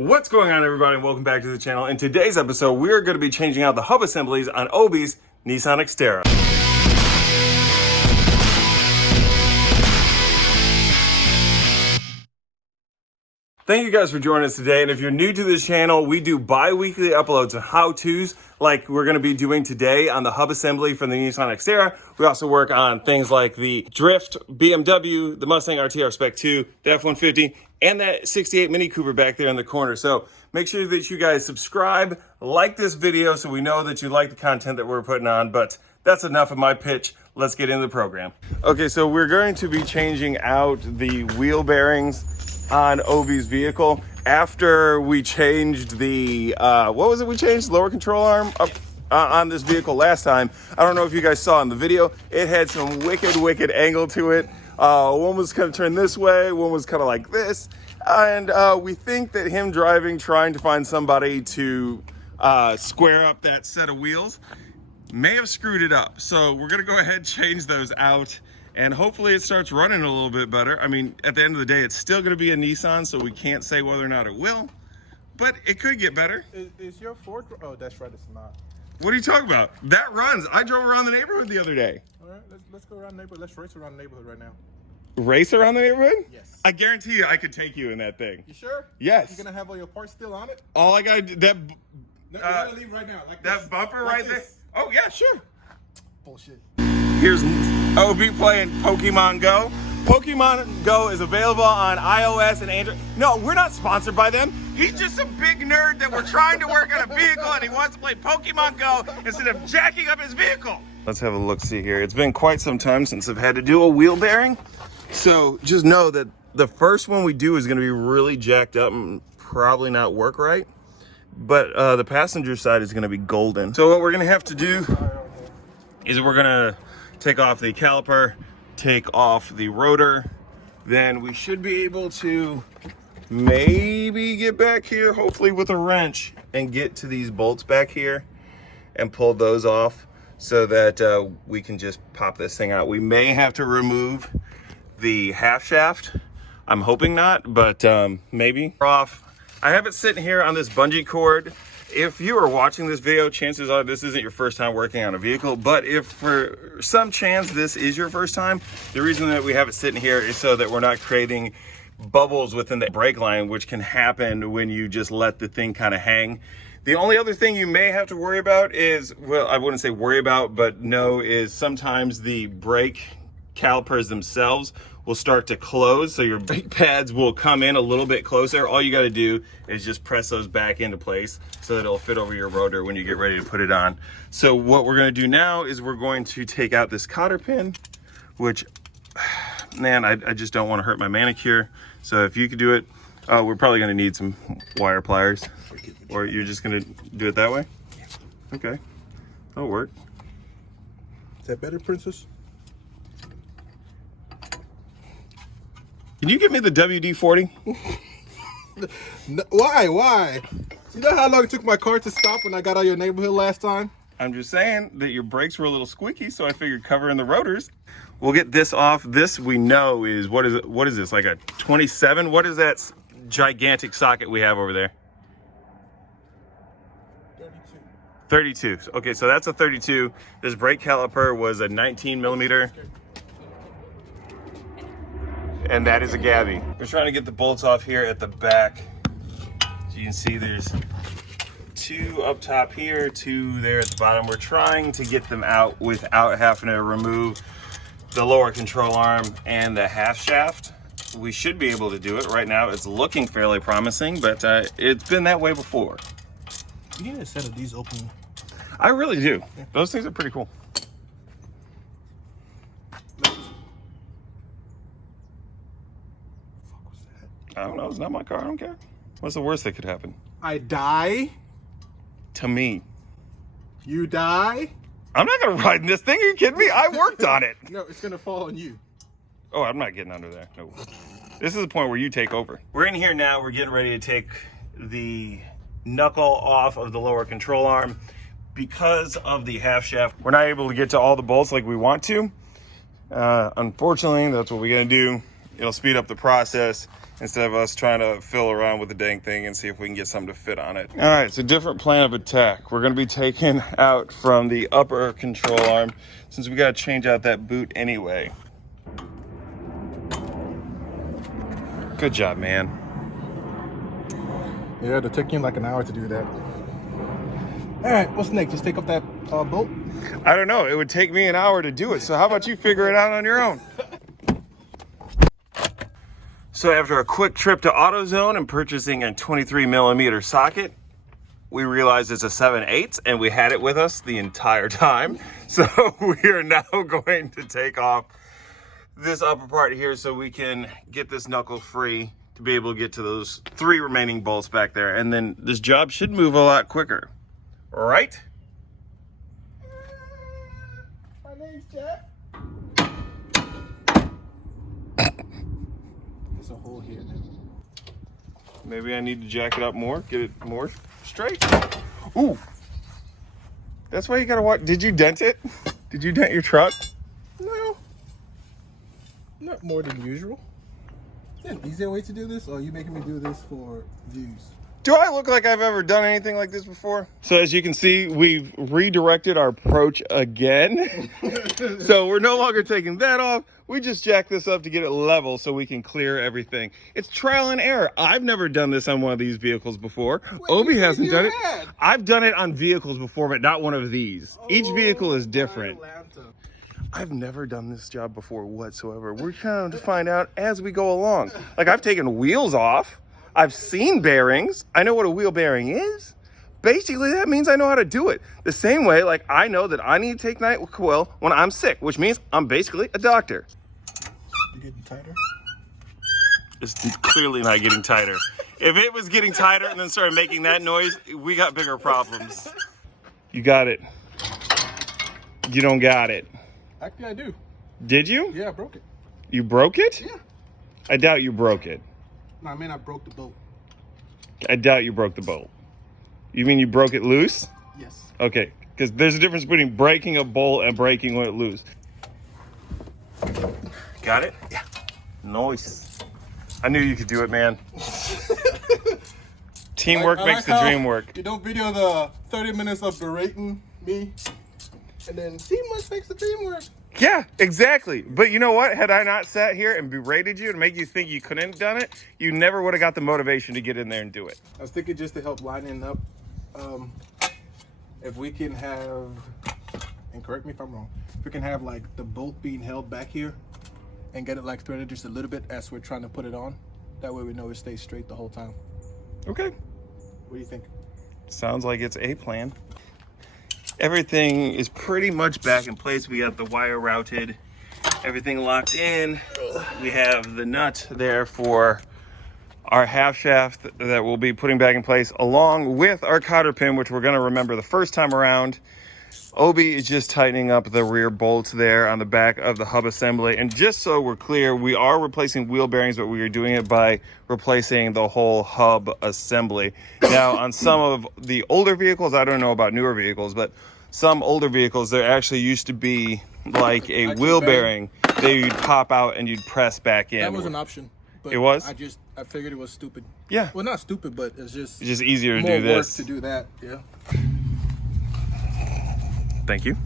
What's going on, everybody, and welcome back to the channel. In today's episode, we are going to be changing out the hub assemblies on Obi's Nissan Xterra. Thank you guys for joining us today, and if you're new to this channel, we do bi-weekly uploads of how-tos like we're going to be doing today on the hub assembly from the Nissan Xterra. We also work on things like the Drift BMW, the Mustang RT-R Spec 2, the F-150, and that 68 Mini Cooper back there in the corner. So make sure that you guys subscribe, like this video so we know that you like the content that we're putting on, but that's enough of my pitch. Let's get into the program. Okay, so we're going to be changing out the wheel bearings on Obi's vehicle after we changed the what was it we changed? Lower control arm up on this vehicle last time. I don't know if you guys saw in the video, it had some wicked angle to it. One was kind of turned this way, one was kind of like this, and we think that him driving, trying to find somebody to square up that set of wheels may have screwed it up. So we're gonna go ahead and change those out, and hopefully it starts running a little bit better. I mean, at the end of the day, it's still gonna be a Nissan, so we can't say whether or not it will, but it could get better. Is your Ford? Oh, that's right, it's not. What are you talking about? That runs. I drove around the neighborhood the other day. All right, let's go around the neighborhood. Let's race around the neighborhood right now. Race around the neighborhood? Yes. I guarantee you I could take you in that thing. You sure? Yes. You're gonna have all your parts still on it? All I gotta do, that No, we're gonna leave right now. Like that this. bumper Like right there. this. Oh yeah, sure. Bullshit. Here's OB playing Pokemon Go. Pokemon Go is available on iOS and Android. No, we're not sponsored by them. He's just a big nerd that we're trying to work on a vehicle, and he wants to play Pokemon Go instead of jacking up his vehicle. Let's have a look-see here. It's been quite some time since I've had to do a wheel bearing. So just know that the first one we do is gonna be really jacked up and probably not work right. But the passenger side is gonna be golden. So what we're gonna have to do is we're gonna take off the caliper, take off the rotor, then we should be able to maybe get back here, hopefully with a wrench, and get to these bolts back here and pull those off so that we can just pop this thing out. We may have to remove the half shaft. I'm hoping not, but maybe. Off. I have it sitting here on this bungee cord. If you are watching this video, chances are this isn't your first time working on a vehicle, but if for some chance this is your first time, the reason that we have it sitting here is so that we're not creating bubbles within the brake line, which can happen when you just let the thing kind of hang. The only other thing you may have to worry about is, well, I wouldn't say worry about, but know is sometimes the brake calipers themselves will start to close, so your brake pads will come in a little bit closer. All you got to do is just press those back into place so that it'll fit over your rotor when you get ready to put it on. So what we're going to do now is we're going to take out this cotter pin, which, man, I just don't want to hurt my manicure. So if you could do it, we're probably going to need some wire pliers. Or you're just going to do it that way? Okay, that'll work. Is that better, Princess? Can you give me the WD-40? No, why? You know how long it took my car to stop when I got out of your neighborhood last time? I'm just saying that your brakes were a little squeaky, so I figured covering the rotors. We'll get this off. This we know is, what is this, like a 27? What is that gigantic socket we have over there? 32. Okay, so that's a 32. This brake caliper was a 19 millimeter. And that is a Gabby. We're trying to get the bolts off here at the back. As you can see, there's two up top here, two there at the bottom. We're trying to get them out without having to remove the lower control arm and the half shaft. We should be able to do it. Right now, it's looking fairly promising, but it's been that way before. You need a set of these open. I really do. Those things are pretty cool. I don't know, it's not my car, I don't care. What's the worst that could happen? I die? To me. You die? I'm not gonna ride in this thing, are you kidding me? I worked on it. No, it's gonna fall on you. Oh, I'm not getting under there, no. This is the point where you take over. We're in here now, we're getting ready to take the knuckle off of the lower control arm. Because of the half shaft, we're not able to get to all the bolts like we want to. Unfortunately, that's what we're gonna do. It'll speed up the process instead of us trying to fill around with the dang thing and see if we can get something to fit on it. All right, it's a different plan of attack. We're gonna be taking out from the upper control arm since we gotta change out that boot anyway. Good job, man. Yeah, it'll take you like an hour to do that. All right, what's next? Just take off that bolt? I don't know, it would take me an hour to do it, so how about you figure it out on your own? So after a quick trip to AutoZone and purchasing a 23mm socket, we realized it's a 7/8 and we had it with us the entire time. So we are now going to take off this upper part here so we can get this knuckle free to be able to get to those 3 remaining bolts back there. And then this job should move a lot quicker, right? My name's Jeff. There's a hole here now. Maybe I need to jack it up more, get it more straight. Ooh, that's why you gotta watch. Did you dent it? Did you dent your truck? No, not more than usual. Is there an easier way to do this, or are you making me do this for views? Do I look like I've ever done anything like this before? So as you can see, we've redirected our approach again. So we're no longer taking that off. We just jack this up to get it level so we can clear everything. It's trial and error. I've never done this on one of these vehicles before. Obi hasn't done it. I've done it on vehicles before, but not one of these. Each vehicle is different. I've never done this job before whatsoever. We're trying to find out as we go along. Like, I've taken wheels off. I've seen bearings. I know what a wheel bearing is. Basically, that means I know how to do it. The same way, like, I know that I need to take NyQuil when I'm sick, which means I'm basically a doctor. You getting tighter? It's clearly not getting tighter. If it was getting tighter and then started making that noise, we got bigger problems. You got it. You don't got it. Actually, I do. Did you? Yeah, I broke it. You broke it? Yeah. I doubt you broke it. No, I mean I broke the bolt. I doubt you broke the bolt. You mean you broke it loose? Yes. Okay, because there's a difference between breaking a bolt and breaking it loose. Got it? Yeah. Nice. I knew you could do it, man. Teamwork makes the dream work. You don't video the 30 minutes of berating me, and then teamwork makes the dream work. Yeah, exactly. But you know what? Had I not sat here and berated you and make you think you couldn't have done it, you never would have got the motivation to get in there and do it. I was thinking just to help lining up, if we can have, and correct me if I'm wrong, if we can have like the bolt being held back here and get it like threaded just a little bit as we're trying to put it on. That way we know it stays straight the whole time. Okay. What do you think? Sounds like it's a plan. Everything is pretty much back in place. We got the wire routed, everything locked in. We have the nut there for our half shaft that we'll be putting back in place, along with our cotter pin, which we're gonna remember the first time around. Obi is just tightening up the rear bolts there on the back of the hub assembly. And just so we're clear, we are replacing wheel bearings, but we are doing it by replacing the whole hub assembly. Now, on some of the older vehicles, I don't know about newer vehicles, but some older vehicles, there actually used to be like a wheel bearing that you'd pop out and you'd press back in. That was an option. But it was? I figured it was stupid. Yeah. Well, not stupid, but it's just easier to more do this. work to do that, yeah. Thank you.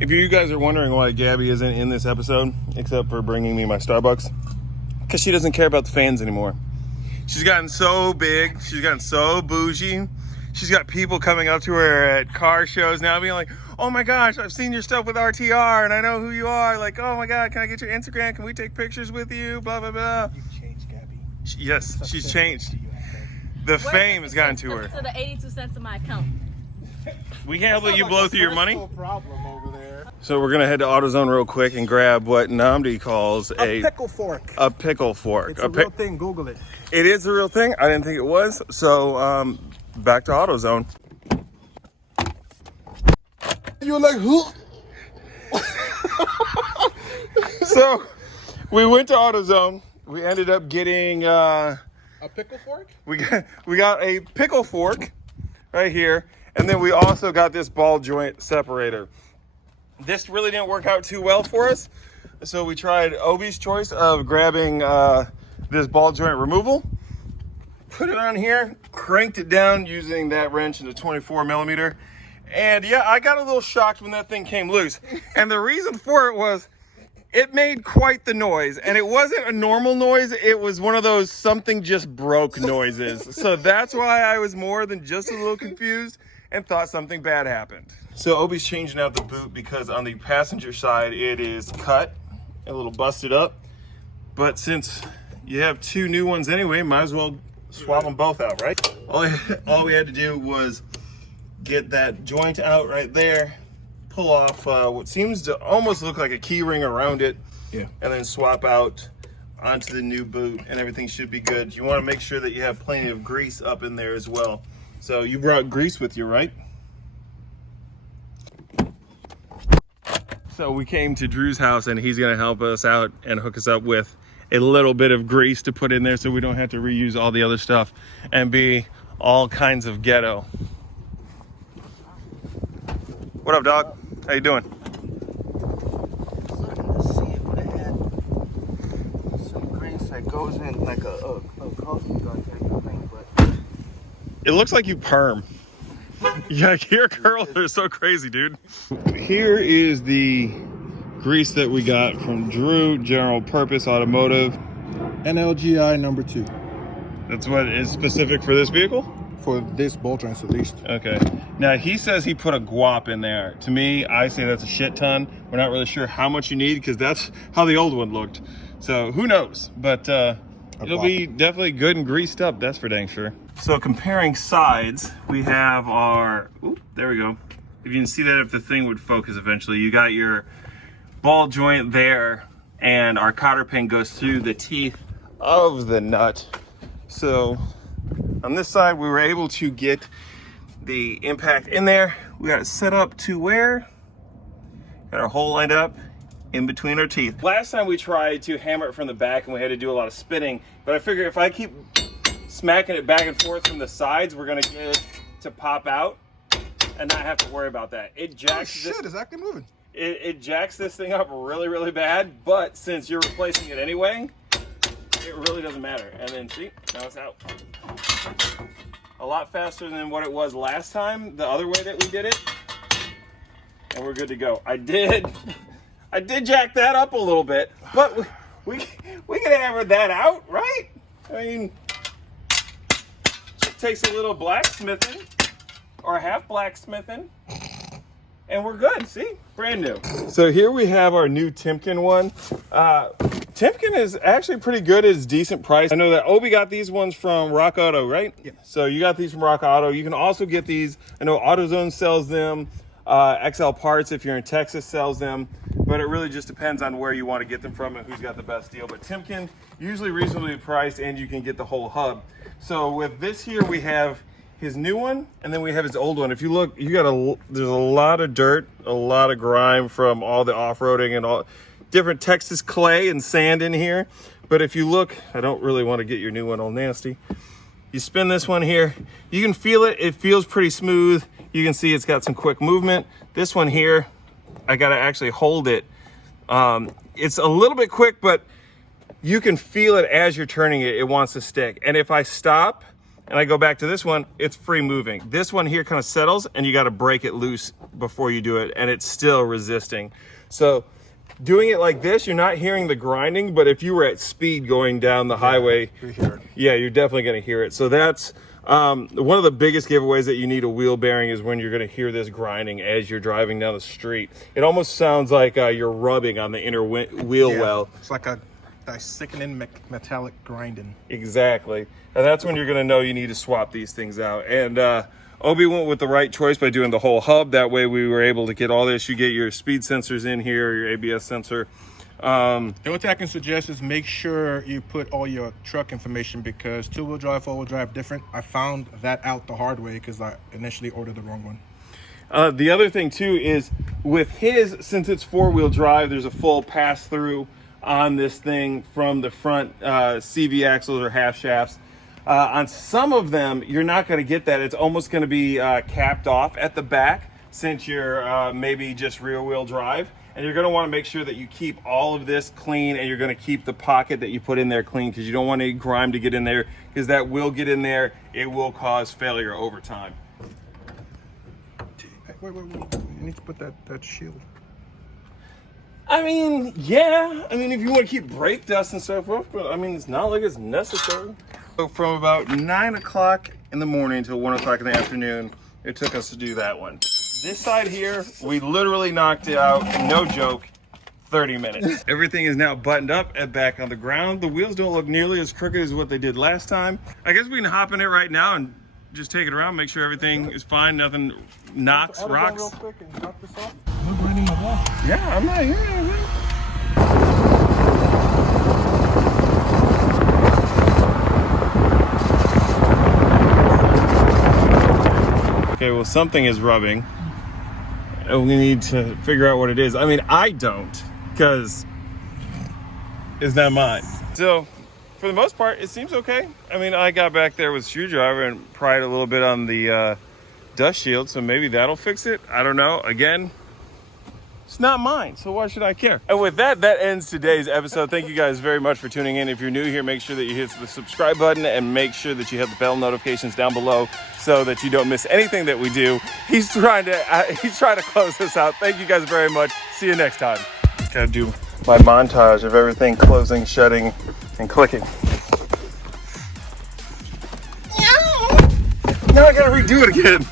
If you guys are wondering why Gabby isn't in this episode, except for bringing me my Starbucks, because she doesn't care about the fans anymore. She's gotten so big. She's gotten so bougie. She's got people coming up to her at car shows now being like, oh my gosh, I've seen your stuff with RTR and I know who you are. Like, oh my God, can I get your Instagram? Can we take pictures with you? Blah, blah, blah. You've changed, Gabby. Yes, she's changed. The fame has gotten to her. To the 82 cents of my account. We can't let you blow through your money. Problem over there. So we're gonna head to AutoZone real quick and grab what Namdi calls A pickle fork. A pickle fork. It's a real thing. Google it. It is a real thing. I didn't think it was. So back to AutoZone. You're like, who? So we went to AutoZone. We ended up getting A pickle fork? we got a pickle fork right here. And then we also got this ball joint separator. This really didn't work out too well for us. So we tried Obi's choice of grabbing this ball joint removal. Put it on here, cranked it down using that wrench and a 24 millimeter. And yeah, I got a little shocked when that thing came loose. And the reason for it was, it made quite the noise, and it wasn't a normal noise. It was one of those something just broke noises. So that's why I was more than just a little confused and thought something bad happened. So Obi's changing out the boot because on the passenger side, it is cut, a little busted up. But since you have two new ones anyway, might as well swap them both out, right? All we had to do was get that joint out right there, pull off what seems to almost look like a key ring around it, and then swap out onto the new boot, and everything should be good. You want to make sure that you have plenty of grease up in there as well. So you brought grease with you, right? So we came to Drew's house, and he's going to help us out and hook us up with a little bit of grease to put in there so we don't have to reuse all the other stuff and be all kinds of ghetto. What up, dog? How you doing? Looking to see if they had some grease that goes in like a coffee gun type of thing, but It looks like you perm. Yeah, your curls are so crazy, dude. Here is the grease that we got from Drew, General Purpose Automotive. NLGI number 2 That's what is specific for this vehicle? for this ball joint at least. Okay. Now, he says he put a guap in there. To me, I say that's a shit ton. We're not really sure how much you need because that's how the old one looked. So who knows? But it'll be definitely good and greased up. That's for dang sure. So comparing sides, we have our, oop, there we go. If you can see that, if the thing would focus eventually, you got your ball joint there, and our cotter pin goes through the teeth of the nut. So on this side, we were able to get the impact in there. We got it set up to where? Got our hole lined up in between our teeth. Last time we tried to hammer it from the back and we had to do a lot of spinning, but I figure if I keep smacking it back and forth from the sides, we're gonna get it to pop out and not have to worry about that. It jacks It's actually moving. it jacks this thing up really, really bad, but since you're replacing it anyway, it really doesn't matter. And then see, now it's out. A lot faster than what it was last time, the other way that we did it. And we're good to go. I did jack that up a little bit, but we can hammer that out, right? I mean, it takes a little blacksmithing or half blacksmithing, and we're good. See, brand new. So here we have our new Timken one. Timken is actually pretty good. It's decent price. I know that Obi got these ones from Rock Auto, right? Yeah. So you got these from Rock Auto. You can also get these. I know AutoZone sells them. XL Parts, if you're in Texas, sells them. But it really just depends on where you want to get them from and who's got the best deal. But Timken, usually reasonably priced, and you can get the whole hub. So with this here, we have his new one, and then we have his old one. If you look, there's a lot of dirt, a lot of grime from all the off-roading and all different Texas clay and sand in here. But if you look, I don't really want to get your new one all nasty. You spin this one here, you can feel it. It feels pretty smooth. You can see it's got some quick movement. This one here, I gotta actually hold it. It's a little bit quick, but you can feel it as you're turning it. It wants to stick. And if I stop and I go back to this one, it's free moving. This one here kind of settles, and you gotta break it loose before you do it, and it's still resisting. So doing it like this, you're not hearing the grinding, but if you were at speed going down the highway, You hear it. yeah, you're definitely gonna hear it. So that's one of the biggest giveaways that you need a wheel bearing is when you're gonna hear this grinding as you're driving down the street. It almost sounds like you're rubbing on the inner wheel well. It's like a sickening metallic grinding. Exactly. And that's when you're gonna know you need to swap these things out. And Obi went with the right choice by doing the whole hub. That way we were able to get all this. You get your speed sensors in here, your ABS sensor. The only thing I can suggest is make sure you put all your truck information, because two-wheel drive, four-wheel drive different. I found that out the hard way because I initially ordered the wrong one. The other thing too is with his, since it's four-wheel drive, there's a full pass-through on this thing from the front CV axles or half shafts. On some of them, you're not going to get that. It's almost going to be capped off at the back since you're maybe just rear-wheel drive. And you're gonna wanna make sure that you keep all of this clean, and you're gonna keep the pocket that you put in there clean, because you don't want any grime to get in there, because that will get in there. It will cause failure over time. Wait. You need to put that shield. I mean, yeah. I mean, if you want to keep brake dust and so forth, but I mean, it's not like it's necessary. So from about 9 o'clock in the morning till 1 o'clock in the afternoon, it took us to do that one. This side here, we literally knocked it out, no joke, 30 minutes. Everything is now buttoned up and back on the ground. The wheels don't look nearly as crooked as what they did last time. I guess we can hop in it right now and just take it around, make sure everything is fine, nothing knocks, rocks. Real quick and drop this off. Look right in my wall. Yeah, I'm not hearing it. Okay, well, something is rubbing, and we need to figure out what it is. I mean, I don't, because it's not mine. So, for the most part, it seems okay. I mean, I got back there with a screwdriver and pried a little bit on the dust shield, so maybe that'll fix it. I don't know. Again, it's not mine, so why should I care? And with that, that ends today's episode. Thank you guys very much for tuning in. If you're new here, make sure that you hit the subscribe button and make sure that you hit the bell notifications down below so that you don't miss anything that we do. He's trying to close this out. Thank you guys very much. See you next time. Gotta do my montage of everything closing, shutting, and clicking. Now I gotta redo it again.